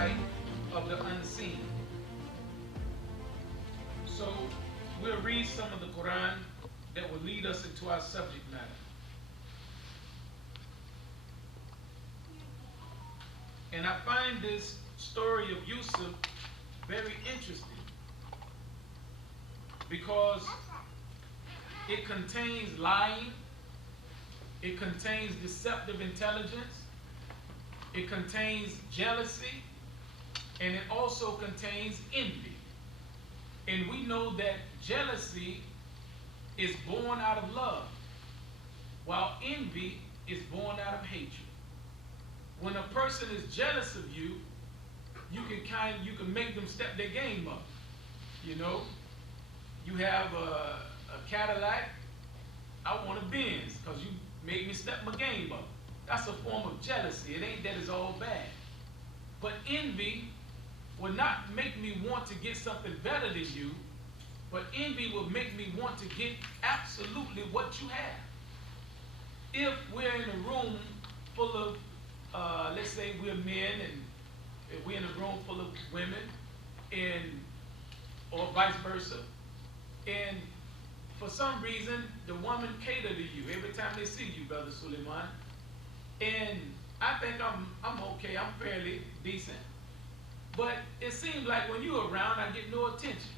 sight of the unseen. So we'll read some of the Quran that will lead us into our subject matter. And I find this story of Yusuf very interesting because it contains lying, it contains deceptive intelligence, it contains jealousy, and it also contains envy. And we know that jealousy is born out of love, while envy is born out of hatred. When a person is jealous of you, you can make them step their game up. You know, you have a Cadillac, I want a Benz because you made me step my game up. That's a form of jealousy. It ain't that it's all bad. But envy will not make me want to get something better than you, but envy will make me want to get absolutely what you have. If we're in a room full of, let's say we're men and if we're in a room full of women, or vice versa, and for some reason the woman cater to you every time they see you, Brother Suleiman, and I think I'm okay, I'm fairly decent, but it seems like when you're around I get no attention.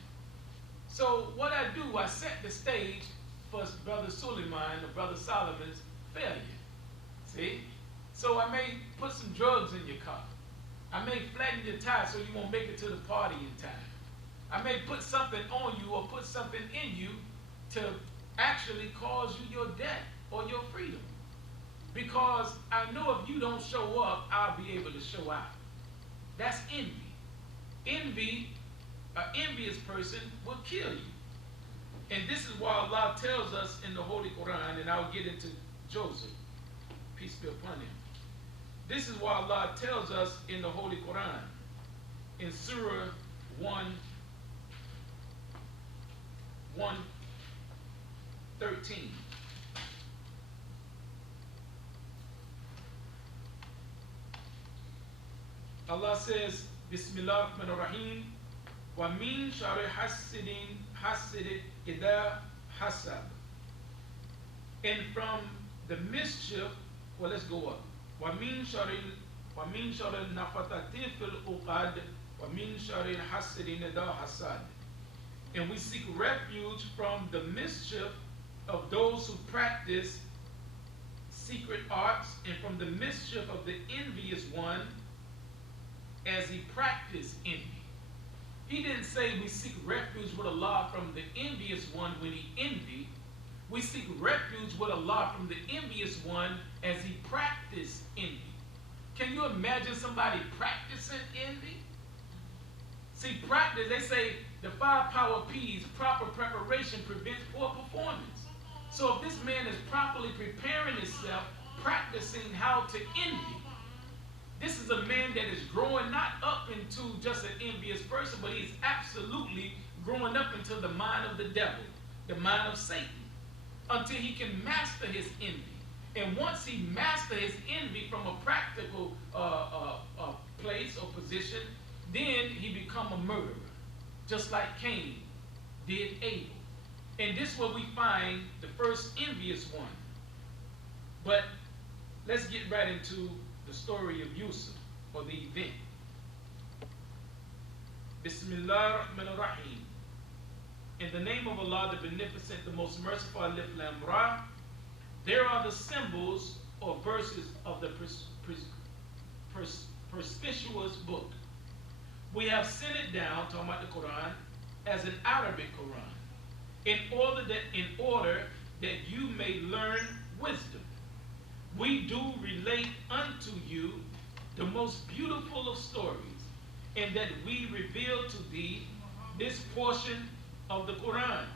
So what I do, I set the stage for Brother Suleiman or Brother Solomon's failure. See? So I may put some drugs in your car. I may flatten your tires so you won't make it to the party in time. I may put something on you or put something in you to actually cause you your death or your freedom. Because I know if you don't show up, I'll be able to show out. That's envy. Envy, an envious person will kill you. And this is why Allah tells us in the Holy Quran, and I'll get into Joseph, peace be upon him. This is why Allah tells us in the Holy Quran, in Surah 1:13. Allah says, Bismillah ar-Rahman ar-Rahim, wa min shari hasidin idha hasad. And from the mischief, well, let's go up. وَمِن شَرِّ النَّفَثَاتِ فِي الْعُقَدِ وَمِن شَرِّ حَاسِدٍ إِذَا حَسَدَ. And we seek refuge from the mischief of those who practice secret arts and from the mischief of the envious one as he practiced envy. He didn't say we seek refuge with Allah from the envious one when he envied. We seek refuge with Allah from the envious one as he practiced envy. Can you imagine somebody practicing envy? See, practice, they say the 5 power P's, proper preparation prevents poor performance. So if this man is properly preparing himself, practicing how to envy, this is a man that is growing not up into just an envious person, but he's absolutely growing up into the mind of the devil, the mind of Satan, until he can master his envy. And once he masters his envy from a practical place or position, then he become a murderer, just like Cain did Abel. And this is where we find the first envious one. But let's get right into the story of Yusuf, or the event. Bismillah ar-Rahman ar-Rahim. In the name of Allah, the Beneficent, the Most Merciful, Alif Lam Ra. There are the symbols or verses of the perspicuous book. We have sent it down, talking about the Quran, as an Arabic Quran, in order that you may learn wisdom. We do relate unto you the most beautiful of stories, and that we reveal to thee this portion of the Quran.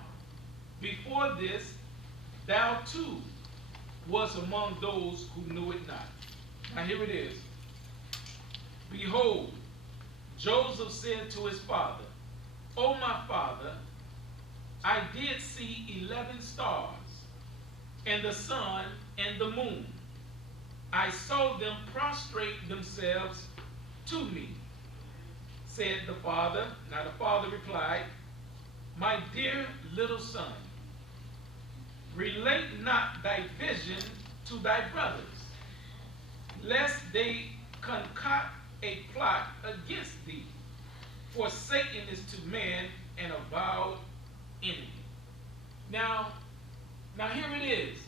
Before this, thou too was among those who knew it not. Now here it is. Behold, Joseph said to his father, O my father, I did see 11 stars, and the sun and the moon. I saw them prostrate themselves to me, said the father. Now the father replied, my dear little son, relate not thy vision to thy brothers, lest they concoct a plot against thee. For Satan is to man an avowed enemy. Now here it is.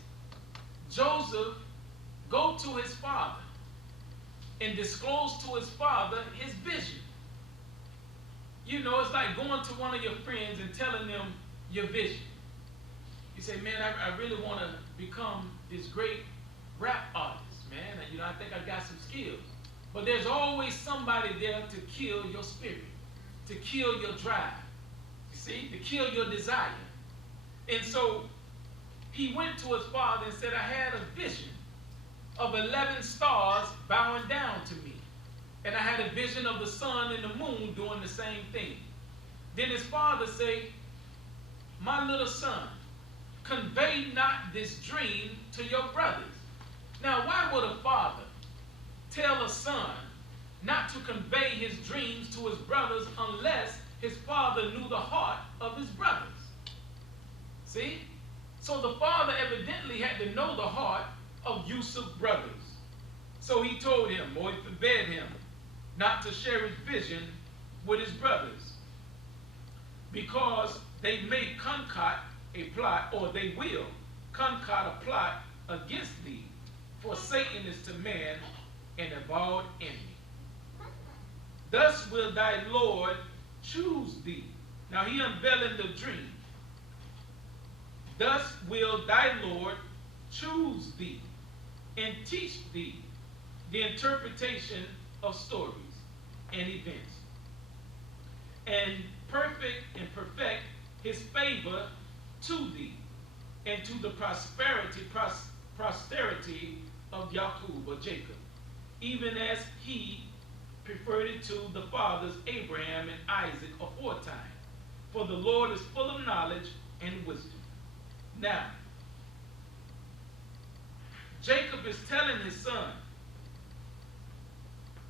Joseph go to his father and disclose to his father his vision. You know, it's like going to one of your friends and telling them your vision. You say, man, I really want to become this great rap artist, man. And, I think I got some skills. But there's always somebody there to kill your spirit, to kill your drive, you see, to kill your desire. And so he went to his father and said, I had a vision of 11 stars bowing down to me. And I had a vision of the sun and the moon doing the same thing. Then his father said, my little son, convey not this dream to your brothers. Now, why would a father tell a son not to convey his dreams to his brothers unless his father knew the heart of his brothers? See? So the father evidently had to know the heart of Yusuf's brothers. So he told him, or he forbade him, not to share his vision with his brothers, because they may concoct a plot, or they will concoct a plot against thee, for Satan is to man an avowed enemy. Thus will thy Lord choose thee. Now he unveiling the dream. Thus will thy Lord choose thee and teach thee the interpretation of stories and events, and perfect his favor to thee, and to the posterity of Jacob or Jacob, even as he preferred it to the fathers Abraham and Isaac aforetime. For the Lord is full of knowledge and wisdom. Now, Jacob is telling his son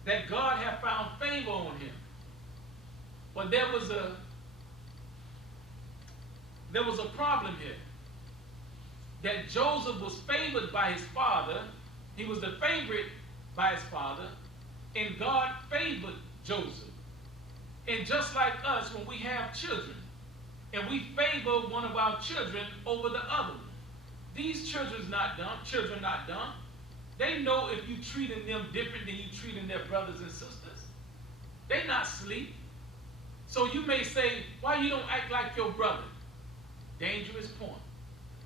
that God had found favor on him. But there was a problem here. That Joseph was favored by his father. He was the favorite by his father. And God favored Joseph. And just like us, when we have children, and we favor one of our children over the other one, these children not dumb. They know if you treating them different than you treating their brothers and sisters. They not asleep. So you may say, why you don't act like your brother? Dangerous point.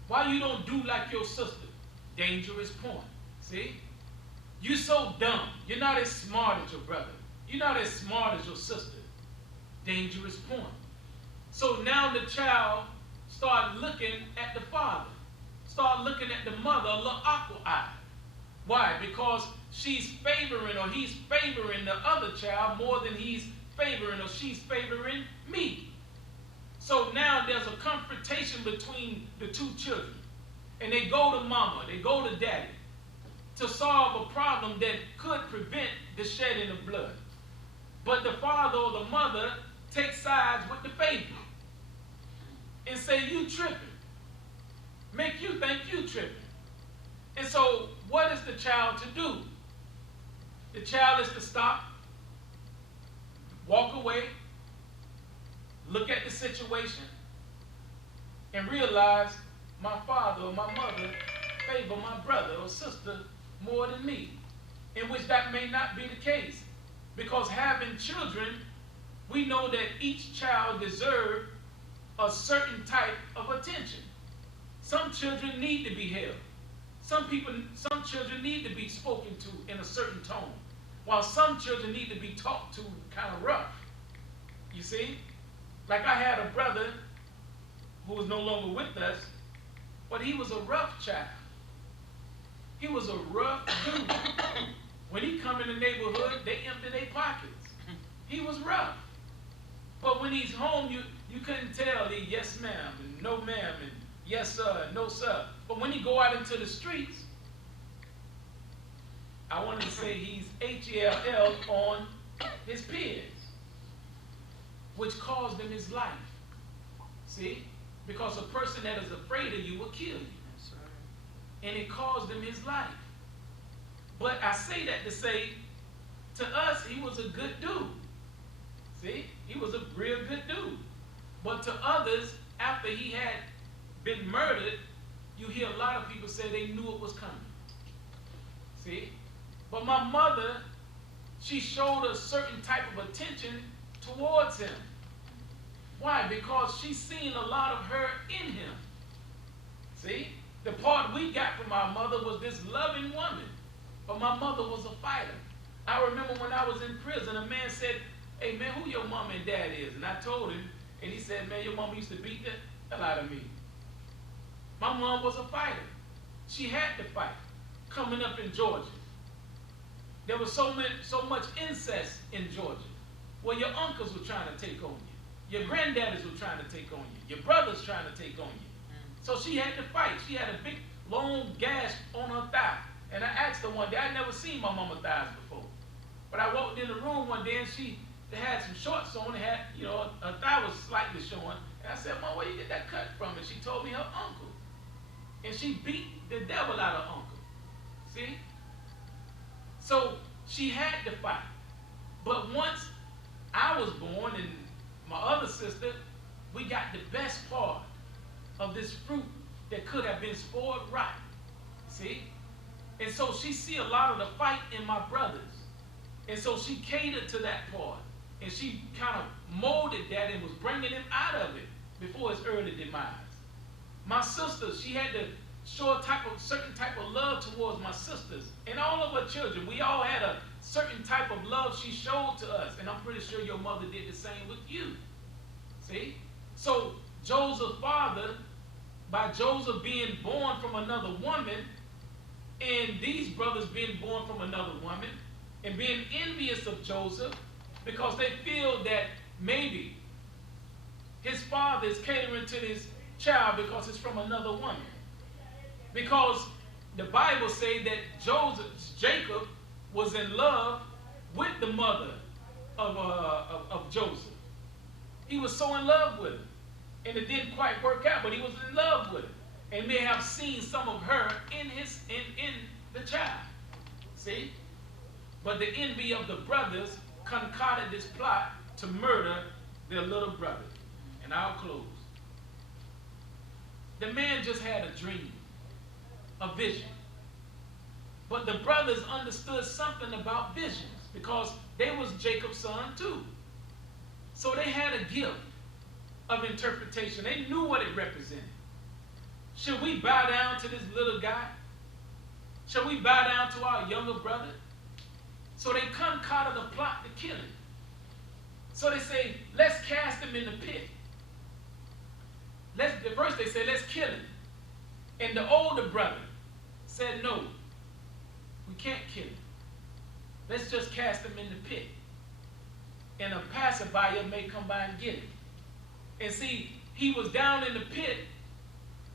Why you don't do like your sister? Dangerous point. See? You're so dumb. You're not as smart as your brother. You're not as smart as your sister. Dangerous point. So now the child start looking at the father. Start looking at the mother a little awkward-eyed. Why? Because she's favoring, or he's favoring the other child more than he's favoring, or she's favoring me. So now there's a confrontation between the two children. And they go to mama, they go to daddy to solve a problem that could prevent the shedding of blood. But the father or the mother takes sides with the favorite and say, you tripping. Make you think you tripping. And so what is the child to do? The child is to stop, walk away, look at the situation, and realize my father or my mother favor my brother or sister more than me, in which that may not be the case. Because having children, we know that each child deserves a certain type of attention. Some children need to be held. Some children need to be spoken to in a certain tone, while some children need to be talked to kind of rough. You see? Like I had a brother who was no longer with us, but he was a rough child. He was a rough dude. When he come in the neighborhood, they empty their pockets. He was rough. But when he's home, you couldn't tell he yes ma'am and no ma'am and yes sir and no sir. But when you go out into the streets, I want to say he's HELL on his peers. which caused him his life. See? Because a person that is afraid of you will kill you. That's right. And it caused him his life. But I say that to say, to us, he was a good dude. See? He was a real good dude. But to others, after he had been murdered, you hear a lot of people say they knew it was coming. See? But my mother, she showed a certain type of attention towards him. Why? Because she seen a lot of her in him. See? The part we got from our mother was this loving woman. But my mother was a fighter. I remember when I was in prison, a man said, "Hey man, who your mom and dad is?" And I told him, and he said, "Man, your mom used to beat the hell out of me." My mom was a fighter. She had to fight. Coming up in Georgia, there was so much incest in Georgia, where your uncles were trying to take on you, your granddaddies were trying to take on you, your brothers trying to take on you. So she had to fight. She had a big, long gash on her thigh. And I asked her one day, I'd never seen my mama's thighs before. But I walked in the room one day and she had some shorts on, had, her thigh was slightly showing. And I said, "Mom, where you get that cut from?" And she told me her uncle. And she beat the devil out of uncle. See? So she had to fight. But once I was born and my other sister, we got the best part of this fruit that could have been spoiled right. See? And so she see a lot of the fight in my brothers. And so she catered to that part. And she kind of molded that and was bringing him out of it before his early demise. My sisters, she had to show a certain type of love towards my sisters. And all of her children, we all had a certain type of love she showed to us. And I'm pretty sure your mother did the same with you. See? So Joseph's father, by Joseph being born from another woman, and these brothers being born from another woman, and being envious of Joseph, because they feel that maybe his father is catering to his child because it's from another woman. Because the Bible says that Jacob was in love with the mother of Joseph. He was so in love with her. And it didn't quite work out, but he was in love with her. And may have seen some of her in the child. See? But the envy of the brothers concocted this plot to murder their little brother. And I'll close. The man just had a dream, a vision. But the brothers understood something about visions because they was Jacob's son too. So they had a gift of interpretation. They knew what it represented. Should we bow down to this little guy? Should we bow down to our younger brother? So they concocted a plot to kill him. So they say, let's cast him in the pit. First they said, let's kill him. And the older brother said, no, we can't kill him. Let's just cast him in the pit. And a passerby may come by and get him. And see, he was down in the pit,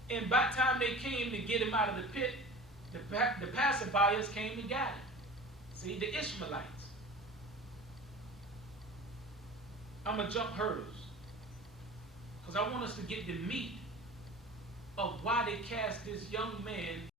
and by the time they came to get him out of the pit, the passerbyers came and got him. See, the Ishmaelites. I'm going to jump hurdles. Because I want us to get the meat of why they cast this young man